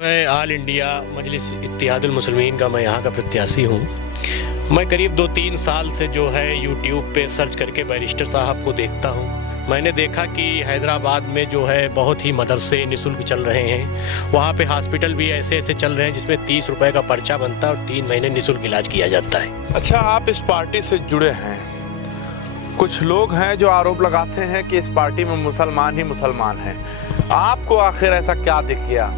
मैं all India मजलिस इत्तेहादुल मुस्लिमीन का मैं यहाँ का प्रत्याशी हूँ। मैं करीब 2-3 साल से जो है यूट्यूब पे सर्च करके बैरिस्टर साहब को देखता हूँ। मैंने देखा कि हैदराबाद में जो है बहुत ही मदरसे निःशुल्क चल रहे हैं। वहाँ पे हॉस्पिटल भी ऐसे ऐसे चल रहे हैं जिसमें 30 रुपए का पर्चा बनता है और 3 महीने निःशुल्क इलाज किया जाता है। अच्छा, आप इस पार्टी से जुड़े हैं। कुछ लोग हैं जो आरोप लगाते हैं कि इस पार्टी में मुसलमान ही मुसलमान हैं। आपको आखिर ऐसा क्या दिख गया?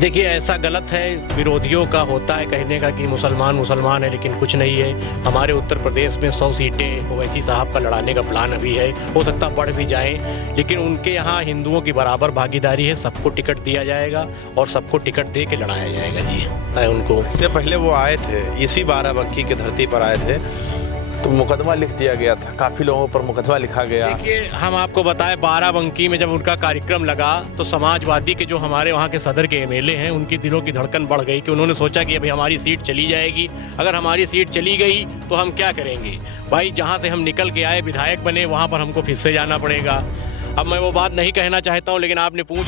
देखिए, ऐसा गलत है, विरोधियों का होता है कहने का कि मुसलमान मुसलमान है, लेकिन कुछ नहीं है। हमारे उत्तर प्रदेश में 100 सीटें ओवैसी साहब का लड़ाने का प्लान अभी है, हो सकता बढ़ भी जाएं, लेकिन उनके यहाँ हिंदुओं की बराबर भागीदारी है। सबको टिकट दिया जाएगा और सबको टिकट दे के लड़ाया जाएगा जी है उनको। इससे पहले वो आए थे, इसी बाराबंकी की धरती पर आए थे, तो मुकदमा लिख दिया गया था, काफ़ी लोगों पर मुकदमा लिखा गया। देखिए, हम आपको बताएं, बाराबंकी में जब उनका कार्यक्रम लगा तो समाजवादी के जो हमारे वहाँ के सदर के एमएलए हैं, उनकी दिलों की धड़कन बढ़ गई कि उन्होंने सोचा कि अभी हमारी सीट चली जाएगी। अगर हमारी सीट चली गई तो हम क्या करेंगे भाई? जहाँ से हम निकल के आए, विधायक बने, वहाँ पर हमको फिर से जाना पड़ेगा। अब मैं वो बात नहीं कहना चाहता हूँ, लेकिन आपने पूछ।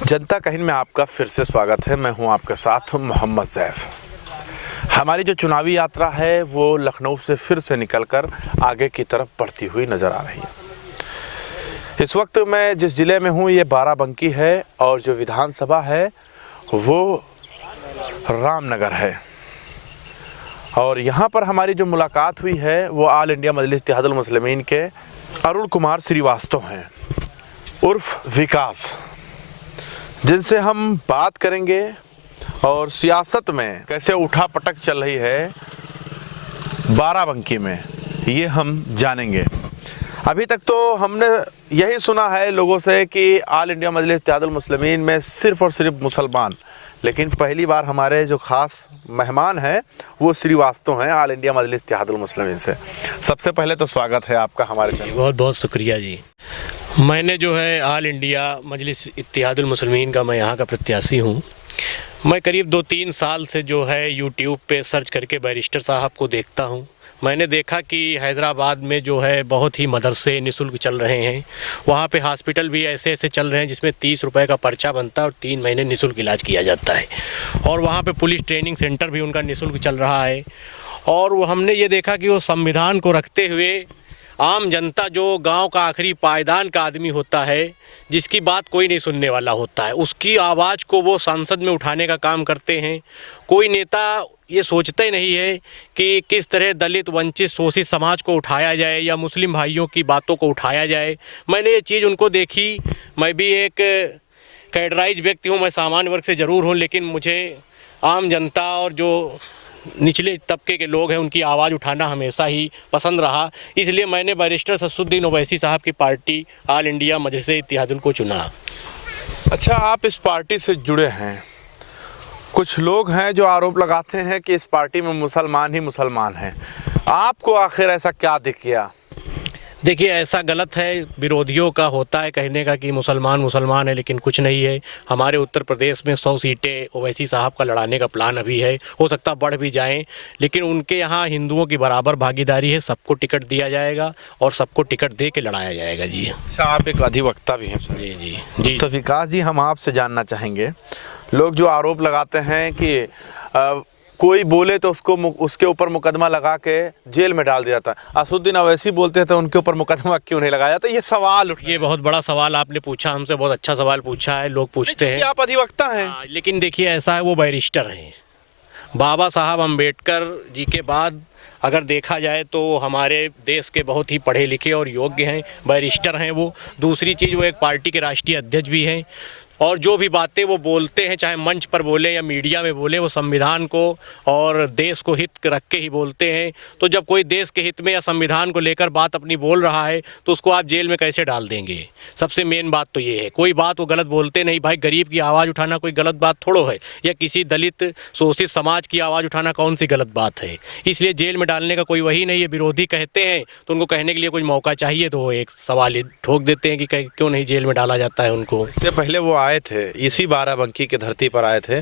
जनता कहिन में आपका फिर से स्वागत है। मैं हूं आपके साथ मोहम्मद ज़ैफ। हमारी जो चुनावी यात्रा है वो लखनऊ से फिर से निकलकर आगे की तरफ बढ़ती हुई नज़र आ रही है। इस वक्त मैं जिस ज़िले में हूं ये बाराबंकी है और जो विधानसभा है वो रामनगर है। और यहाँ पर हमारी जो मुलाकात हुई है वो ऑल इंडिया मजलिस इत्तेहादुल मुस्लिमीन के अरुण कुमार श्रीवास्तव हैं उर्फ विकास, जिनसे हम बात करेंगे और सियासत में कैसे उठा पटक चल रही है बाराबंकी में, ये हम जानेंगे। अभी तक तो हमने यही सुना है लोगों से कि ऑल इंडिया मजलिस इत्तेहादुल मुस्लिमीन में सिर्फ़ और सिर्फ मुसलमान, लेकिन पहली बार हमारे जो ख़ास मेहमान हैं वो श्रीवास्तव हैं ऑल इंडिया मजलिस इत्तेहादुल मुस्लिमीन से। सबसे पहले तो स्वागत है आपका हमारे चैनल। बहुत बहुत शुक्रिया जी। मैंने जो है ऑल इंडिया मजलिस इत्तेहादुल मुस्लिमीन का मैं यहाँ का प्रत्याशी हूँ। मैं करीब 2-3 साल से जो है यूट्यूब पे सर्च करके बैरिस्टर साहब को देखता हूँ। मैंने देखा कि हैदराबाद में जो है बहुत ही मदरसे निःशुल्क चल रहे हैं। वहाँ पे हॉस्पिटल भी ऐसे ऐसे चल रहे हैं जिसमें 30 रुपए का पर्चा बनता है और 3 महीने निःशुल्क इलाज किया जाता है। और वहाँ पे पुलिस ट्रेनिंग सेंटर भी उनका निःशुल्क चल रहा है। और वो हमने ये देखा कि वो संविधान को रखते हुए आम जनता, जो गांव का आखिरी पायदान का आदमी होता है, जिसकी बात कोई नहीं सुनने वाला होता है, उसकी आवाज़ को वो संसद में उठाने का काम करते हैं। कोई नेता ये सोचता ही नहीं है कि किस तरह दलित, वंचित, शोषित समाज को उठाया जाए या मुस्लिम भाइयों की बातों को उठाया जाए। मैंने ये चीज़ उनको देखी। मैं भी एक कैडराइज व्यक्ति हूँ, मैं सामान्य वर्ग से ज़रूर हूँ, लेकिन मुझे आम जनता और जो निचले तबके के लोग हैं उनकी आवाज़ उठाना हमेशा ही पसंद रहा। इसलिए मैंने बैरिस्टर असदुद्दीन ओवैसी साहब की पार्टी ऑल इंडिया मजलिस इत्तेहादुल को चुना। अच्छा, आप इस पार्टी से जुड़े हैं। कुछ लोग हैं जो आरोप लगाते हैं कि इस पार्टी में मुसलमान ही मुसलमान हैं। आपको आखिर ऐसा क्या दिख गया? देखिए, ऐसा गलत है, विरोधियों का होता है कहने का कि मुसलमान मुसलमान है, लेकिन कुछ नहीं है। हमारे उत्तर प्रदेश में 100 सीटें ओवैसी साहब का लड़ाने का प्लान अभी है, हो सकता बढ़ भी जाएं, लेकिन उनके यहाँ हिंदुओं की बराबर भागीदारी है। सबको टिकट दिया जाएगा और सबको टिकट दे के लड़ाया जाएगा जी। अच्छा, आप एक अधिवक्ता भी हैं सर। जी जी जी। तो विकास जी, हम आपसे जानना चाहेंगे, लोग जो आरोप लगाते हैं कि कोई बोले तो उसके ऊपर मुकदमा लगा के जेल में डाल दिया था, असदुद्दीन ओवैसी बोलते थे उनके ऊपर मुकदमा क्यों नहीं लगाया जाता? ये सवाल ये बहुत बड़ा सवाल आपने पूछा हमसे, बहुत अच्छा सवाल पूछा है। लोग पूछते हैं, आप अधिवक्ता हैं। लेकिन देखिए, ऐसा है, वो बैरिस्टर हैं। बाबा साहब अम्बेडकर जी के बाद अगर देखा जाए तो हमारे देश के बहुत ही पढ़े लिखे और योग्य हैं, बैरिस्टर हैं वो। दूसरी चीज़, वो एक पार्टी के राष्ट्रीय अध्यक्ष भी हैं। और जो भी बातें वो बोलते हैं, चाहे मंच पर बोले या मीडिया में बोले, वो संविधान को और देश को हित रख के ही बोलते हैं। तो जब कोई देश के हित में या संविधान को लेकर बात अपनी बोल रहा है तो उसको आप जेल में कैसे डाल देंगे? सबसे मेन बात तो ये है, कोई बात वो गलत बोलते नहीं। भाई, गरीब की आवाज़ उठाना कोई गलत बात थोड़ो है, या किसी दलित शोषित समाज की आवाज़ उठाना कौन सी गलत बात है? इसलिए जेल में डालने का कोई वही नहीं है। विरोधी कहते हैं तो उनको कहने के लिए कोई मौका चाहिए, तो वो एक सवाल ठोक देते हैं कि क्यों नहीं जेल में डाला जाता है उनको। इससे पहले वो आए थे, इसी बाराबंकी की धरती पर आए थे,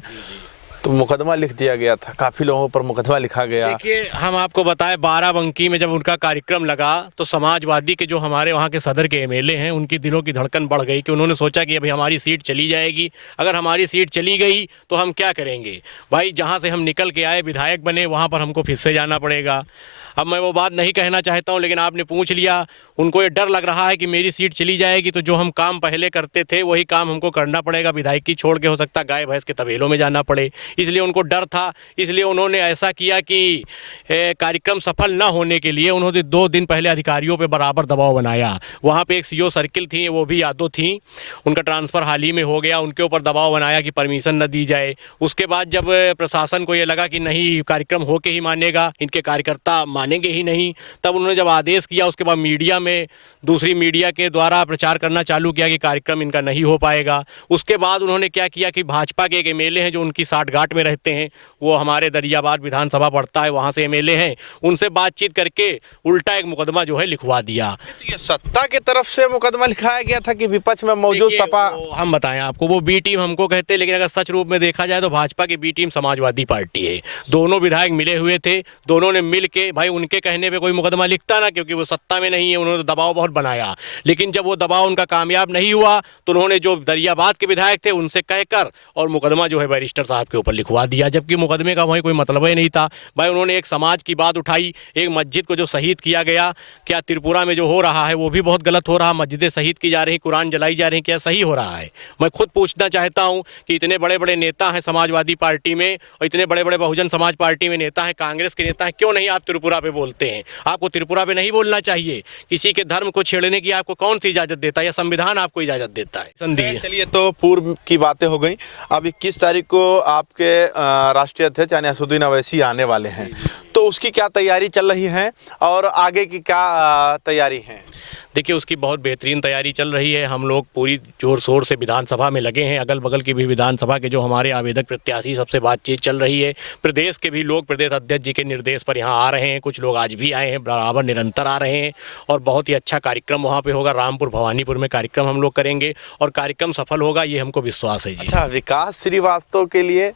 तो मुकदमा लिख दिया गया था, काफ़ी लोगों पर मुकदमा लिखा गया। देखिए, हम आपको बताएं, बाराबंकी में जब उनका कार्यक्रम लगा तो समाजवादी के जो हमारे वहाँ के सदर के एमएलए हैं, उनकी दिलों की धड़कन बढ़ गई कि उन्होंने सोचा कि अभी हमारी सीट चली जाएगी। अगर हमारी सीट चली गई तो हम क्या करेंगे भाई, जहाँ से हम निकल के आए विधायक बने वहाँ पर हमको फिर से जाना पड़ेगा। अब मैं वो बात नहीं कहना चाहता हूँ, लेकिन आपने पूछ लिया। उनको ये डर लग रहा है कि मेरी सीट चली जाएगी तो जो हम काम पहले करते थे वही काम हमको करना पड़ेगा, विधायकी छोड़ के हो सकता है गाय भैंस के तबेलों में जाना पड़े, इसलिए उनको डर था। इसलिए उन्होंने ऐसा किया कि कार्यक्रम सफल न होने के लिए उन्होंने 2 दिन पहले अधिकारियों पर बराबर दबाव बनाया। वहाँ पर एक CO सर्किल थी, वो भी यादव थी, उनका ट्रांसफ़र हाल ही में हो गया, उनके ऊपर दबाव बनाया कि परमिशन न दी जाए। उसके बाद जब प्रशासन को ये लगा कि नहीं कार्यक्रम हो के ही मानेगा, इनके कार्यकर्ता मानेंगे ही नहीं, तब उन्होंने जब आदेश किया उसके बाद मीडिया में, दूसरी मीडिया के द्वारा प्रचार करना चालू किया कि कार्यक्रम इनका नहीं हो पाएगा। उसके बाद उन्होंने क्या किया कि भाजपा के एक एमएलए हैं जो उनकी साठगांठ में रहते हैं, वो हमारे दरियाबाद विधानसभा पड़ता है, वहाँ से एमएलए हैं, उनसे बातचीत करके उल्टा एक मुकदमा जो है लिखवा दिया। तो ये सत्ता की तरफ से मुकदमा लिखाया गया था कि विपक्ष में मौजूद सपा? हम बताएं आपको, वो बी टीम हमको कहते हैं, लेकिन अगर सच रूप में देखा जाए तो भाजपा की बी टीम समाजवादी पार्टी है। दोनों विधायक मिले हुए थे, दोनों ने मिल के, भाई उनके कहने पे कोई मुकदमा लिखता ना, क्योंकि वो सत्ता में नहीं है, उन्होंने दबाव बहुत बनाया। लेकिन जब वो दबाव उनका कामयाब नहीं हुआ तो उन्होंने जो दरियाबाद के विधायक थे उनसे कहकर और मुकदमा जो है बैरिस्टर साहब के ऊपर लिखवा दिया, जबकि मुकदमे का वहीं कोई मतलब ही नहीं था। भाई उन्होंने एक समाज की बात उठाई, एक मस्जिद को जो शहीद किया गया, क्या त्रिपुरा में जो हो रहा है वो भी बहुत गलत हो रहा, मस्जिदें शहीद की जा रही, कुरान जलाई जा रही, क्या सही हो रहा है? मैं खुद पूछना चाहता हूँ कि इतने बड़े बड़े नेता हैं समाजवादी पार्टी में और इतने बड़े बड़े बहुजन समाज पार्टी में नेता हैं, कांग्रेस के नेता हैं, क्यों नहीं आप त्रिपुरा पे बोलते हैं? आपको त्रिपुरा पे नहीं बोलना चाहिए। किसी के धर्म को छेड़ने की आपको कौन सी इजाजत देता है, या संविधान आपको इजाजत देता है? संधि। चलिए, तो पूर्व की बातें हो गई। अब 21 तारीख को आपके राष्ट्रीय अध्यक्ष यानी असदुद्दीन ओवैसी आने वाले हैं, तो उसकी क्या तैयारी चल रही है और आगे की क्या तैयारी है? देखिए, उसकी बहुत बेहतरीन तैयारी चल रही है। हम लोग पूरी जोर शोर से विधानसभा में लगे हैं। अगल बगल की भी विधानसभा के जो हमारे आवेदक प्रत्याशी, सबसे बातचीत चल रही है। प्रदेश के भी लोग प्रदेश अध्यक्ष जी के निर्देश पर यहाँ आ रहे हैं, कुछ लोग आज भी आए हैं, बराबर निरंतर आ रहे हैं और बहुत ही अच्छा कार्यक्रम वहाँ पे होगा। रामपुर भवानीपुर में कार्यक्रम हम लोग करेंगे और कार्यक्रम सफल होगा, ये हमको विश्वास है जी। अच्छा, विकास श्रीवास्तव के लिए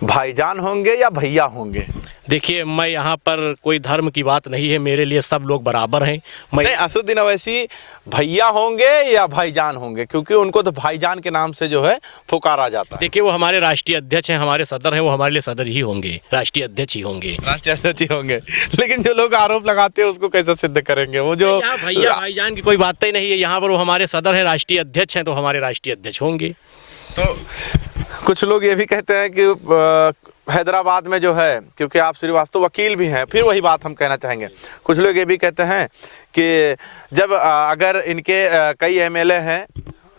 भाईजान होंगे या भैया होंगे? देखिए, मैं यहाँ पर कोई धर्म की बात नहीं है, मेरे लिए सब लोग बराबर हैं। मैं असदुद्दीन ओवैसी भैया होंगे या भाईजान होंगे, क्योंकि उनको तो भाईजान के नाम से जो है पुकारा जाता है। देखिए, वो हमारे राष्ट्रीय अध्यक्ष हैं, हमारे सदर हैं, वो हमारे लिए सदर ही होंगे, राष्ट्रीय अध्यक्ष ही होंगे। राष्ट्रीय अध्यक्ष ही होंगे, लेकिन जो लोग आरोप लगाते हैं उसको कैसे सिद्ध करेंगे? वो जो भैया भाईजान की कोई बात ही नहीं है, यहाँ पर वो हमारे सदर हैं, राष्ट्रीय अध्यक्ष हैं, तो हमारे राष्ट्रीय अध्यक्ष होंगे। तो कुछ लोग ये भी कहते हैं कि हैदराबाद में जो है, क्योंकि आप श्रीवास्तव वकील भी हैं, फिर वही बात हम कहना चाहेंगे, कुछ लोग ये भी कहते हैं कि जब अगर इनके कई एमएलए हैं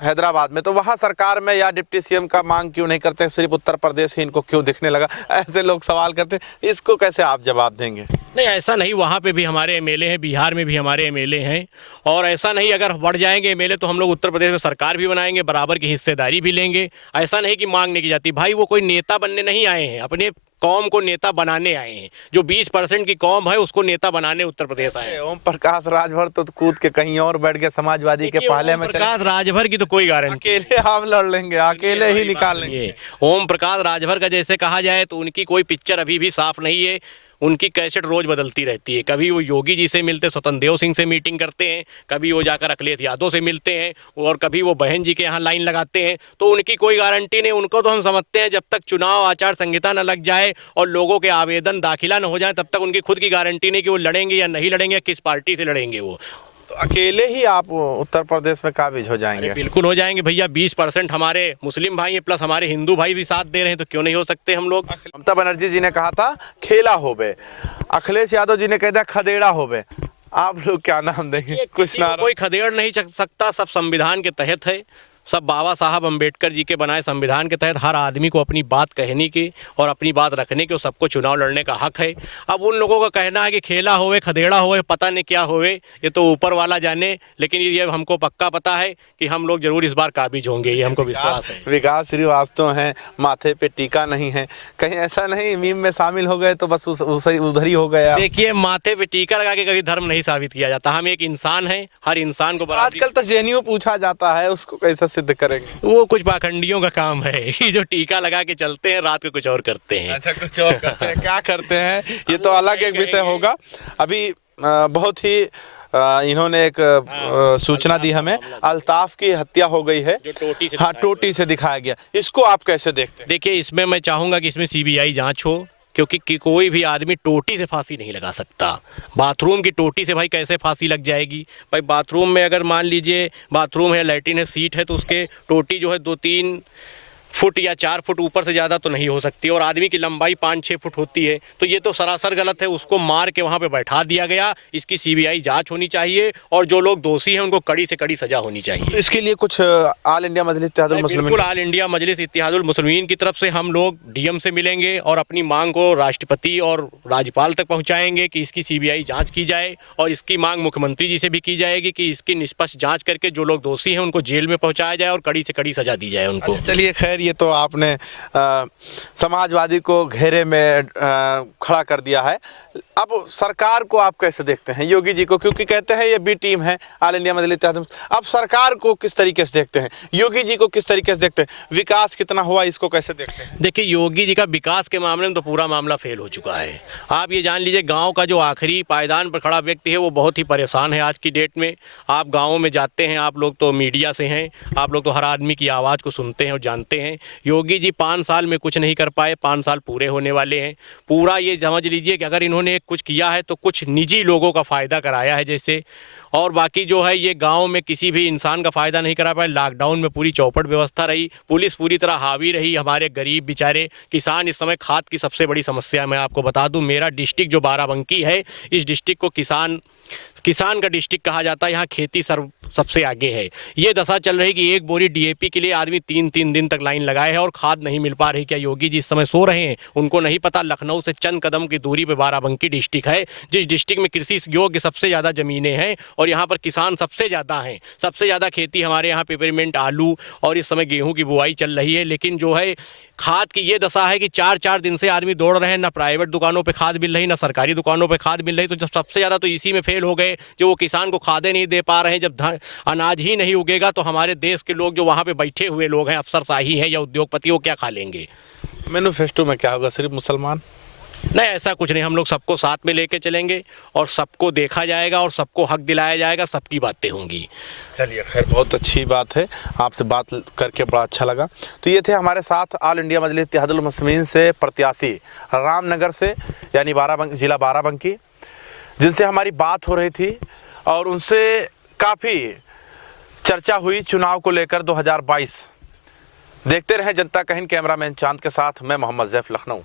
हैदराबाद में, तो वहाँ सरकार में या डिप्टी सीएम का मांग क्यों नहीं करते, सिर्फ उत्तर प्रदेश ही इनको क्यों दिखने लगा? ऐसे लोग सवाल करते हैं, इसको कैसे आप जवाब देंगे? नहीं, ऐसा नहीं, वहाँ पे भी हमारे एमएलए हैं, बिहार में भी हमारे एमएलए हैं, और ऐसा नहीं अगर बढ़ जाएंगे एमएलए तो हम लोग उत्तर प्रदेश में सरकार भी बनाएंगे, बराबर की हिस्सेदारी भी लेंगे। ऐसा नहीं कि मांग नहीं की जाती। भाई वो कोई नेता बनने नहीं आए हैं, अपने कौम को नेता बनाने आए हैं। जो 20% की कौम है उसको नेता बनाने उत्तर प्रदेश आए हैं। ओम प्रकाश राजभर तो कूद के कहीं और बैठ गए समाजवादी के पहले में। प्रकाश राजभर की तो कोई गारंटी, अकेले आप लड़ लेंगे, अकेले ही निकाल लेंगे। ओम प्रकाश राजभर का जैसे कहा जाए तो उनकी कोई पिक्चर अभी भी साफ नहीं है, उनकी कैसेट रोज बदलती रहती है। कभी वो योगी जी से मिलते, स्वतंत्र देव सिंह से मीटिंग करते हैं, कभी वो जाकर अखिलेश यादव से मिलते हैं, और कभी वो बहन जी के यहाँ लाइन लगाते हैं। तो उनकी कोई गारंटी नहीं। उनको तो हम समझते हैं जब तक चुनाव आचार संहिता न लग जाए और लोगों के आवेदन दाखिला न हो जाए, तब तक उनकी खुद की गारंटी नहीं कि वो लड़ेंगे या नहीं लड़ेंगे, किस पार्टी से लड़ेंगे। वो तो अकेले ही आप उत्तर प्रदेश में काबिज हो जाएंगे? बिल्कुल हो जाएंगे भैया। 20% हमारे मुस्लिम भाई हैं, प्लस हमारे हिंदू भाई भी साथ दे रहे हैं, तो क्यों नहीं हो सकते हम लोग। ममता बनर्जी जी ने कहा था खेला होवे, अखिलेश यादव जी ने कह दिया खदेड़ा होवे, आप लोग क्या नाम देंगे? कुछ ना, कोई खदेड़ नहीं सकता, सब संविधान के तहत है, सब बाबा साहब अम्बेडकर जी के बनाए संविधान के तहत हर आदमी को अपनी बात कहने की और अपनी बात रखने की, सबको चुनाव लड़ने का हक है। अब उन लोगों का कहना है कि खेला होवे, खदेड़ा होवे, पता नहीं क्या होवे, ये तो ऊपर वाला जाने, लेकिन ये हमको पक्का पता है कि हम लोग जरूर इस बार काबिज होंगे, ये हमको विश्वास है। विकास श्रीवास्तव हैं, माथे पे टीका नहीं है, कहीं ऐसा नहीं मीम में शामिल हो गए तो बस उधर ही हो गया? देखिए, माथे पे टीका लगा के कभी धर्म नहीं साबित किया जाता। हम एक इंसान हैं, हर इंसान को आजकल तो जेएनयू पूछा जाता है, उसको कैसे सिद्ध करेंगे? वो कुछ पाखंडियों का काम है ये जो टीका लगा के चलते हैं, रात को कुछ और करते हैं। अच्छा, कुछ और करते हैं, क्या करते हैं ये तो अलग एक विषय होगा। अभी बहुत ही इन्होंने एक सूचना दी हमें, अल्ताफ की हत्या हो गई है, जो टोटी से हाँ टोटी से दिखाया गया। इसको आप कैसे देखते हैं? देखिए, इसमें मैं चाहूंगा कि इसमें सीबीआई जांच हो, क्योंकि कोई भी आदमी टोटी से फांसी नहीं लगा सकता। बाथरूम की टोटी से भाई कैसे फांसी लग जाएगी? भाई बाथरूम में अगर मान लीजिए बाथरूम है, लैट्रिन है, सीट है, तो उसके टोटी जो है 2-3 फुट या 4 फुट ऊपर से ज़्यादा तो नहीं हो सकती, और आदमी की लंबाई 5-6 फुट होती है, तो ये तो सरासर गलत है। उसको मार के वहाँ पे बैठा दिया गया। इसकी सीबीआई जांच होनी चाहिए और जो लोग दोषी हैं उनको कड़ी से कड़ी सजा होनी चाहिए। इसके लिए कुछ ऑल इंडिया मजलिस इत्तेहादुल मुस्लिमीन, बिल्कुल, ऑल इंडिया मजलिस इत्तेहादुल मुस्लिमीन की तरफ से हम लोग डीएम से मिलेंगे और अपनी मांग को राष्ट्रपति और राज्यपाल तक पहुंचाएंगे कि इसकी सीबीआई जांच की जाए, और इसकी मांग मुख्यमंत्री जी से भी की जाएगी कि इसकी निष्पक्ष जांच करके जो लोग दोषी हैं उनको जेल में पहुंचाया जाए और कड़ी से कड़ी सजा दी जाए उनको। चलिए खैर, ये तो आपने समाजवादी को घेरे में खड़ा कर दिया है। अब सरकार को आप कैसे देखते हैं, योगी जी को? क्योंकि कहते हैं ये बी टीम है ऑल इंडिया मजलिस इत्तेहादुल। अब सरकार को किस तरीके से देखते हैं, योगी जी को किस तरीके से देखते हैं, विकास कितना हुआ इसको कैसे देखते हैं? देखिए, योगी जी का विकास के मामले में तो पूरा मामला फेल हो चुका है। आप ये जान लीजिए, गांव का जो आखिरी पायदान पर खड़ा व्यक्ति है वो बहुत ही परेशान है आज की डेट में। आप गाँवों में जाते हैं, आप लोग तो मीडिया से हैं, आप लोग तो हर आदमी की आवाज़ को सुनते हैं और जानते हैं। योगी जी 5 साल में कुछ नहीं कर पाए, 5 साल पूरे होने वाले हैं। पूरा ये समझ लीजिए कि अगर इन्होंने कुछ किया है तो कुछ निजी लोगों का फ़ायदा कराया है जैसे, और बाकी जो है ये गांव में किसी भी इंसान का फ़ायदा नहीं करा पाए। लॉकडाउन में पूरी चौपट व्यवस्था रही, पुलिस पूरी तरह हावी रही। हमारे गरीब बेचारे किसान इस समय खाद की सबसे बड़ी समस्या है। मैं आपको बता दूं, मेरा डिस्ट्रिक्ट जो बाराबंकी है, इस डिस्ट्रिक्ट को किसान का डिस्ट्रिक्ट कहा जाता है। यहाँ खेती सबसे आगे है। ये दशा चल रही कि एक बोरी डीएपी के लिए आदमी 3-3 दिन तक लाइन लगाए है और खाद नहीं मिल पा रही। क्या योगी जी इस समय सो रहे हैं? उनको नहीं पता लखनऊ से चंद कदम की दूरी पे बाराबंकी डिस्ट्रिक्ट है, जिस डिस्ट्रिक्ट में कृषि योग्य सबसे ज़्यादा ज़मीनें हैं और यहाँ पर किसान सबसे ज़्यादा हैं। सबसे ज़्यादा खेती हमारे यहाँ पेपरमिंट, आलू और इस समय गेहूँ की बुआई चल रही है। लेकिन जो है खाद की ये दशा है कि 4-4 दिन से आदमी दौड़ रहे हैं, ना प्राइवेट दुकानों पे खाद मिल रही, ना सरकारी दुकानों पे खाद मिल रही। तो जब सबसे ज़्यादा तो इसी में फेल हो गए, जो वो किसान को खादें नहीं दे पा रहे हैं। जब अनाज ही नहीं उगेगा तो हमारे देश के लोग जो वहाँ पे बैठे हुए लोग हैं, अफसरशाही हैं या उद्योगपति, वो क्या खा लेंगे? मैनिफेस्टो में क्या होगा, सिर्फ मुसलमान? नहीं, ऐसा कुछ नहीं। हम लोग सबको साथ में लेके चलेंगे और सबको देखा जाएगा और सबको हक दिलाया जाएगा, सबकी बातें होंगी। चलिए खैर, बहुत अच्छी बात है, आपसे बात करके बड़ा अच्छा लगा। तो ये थे हमारे साथ ऑल इंडिया मजलिस इत्तेहादुल मुस्लिमीन से प्रत्याशी रामनगर से, यानी जिला बाराबंकी, जिनसे हमारी बात हो रही थी और उनसे काफ़ी चर्चा हुई चुनाव को लेकर 2022। देखते रहें जनता का हिंद। कैमरामैन चांद के साथ मैं मोहम्मद ज़ैफ, लखनऊ।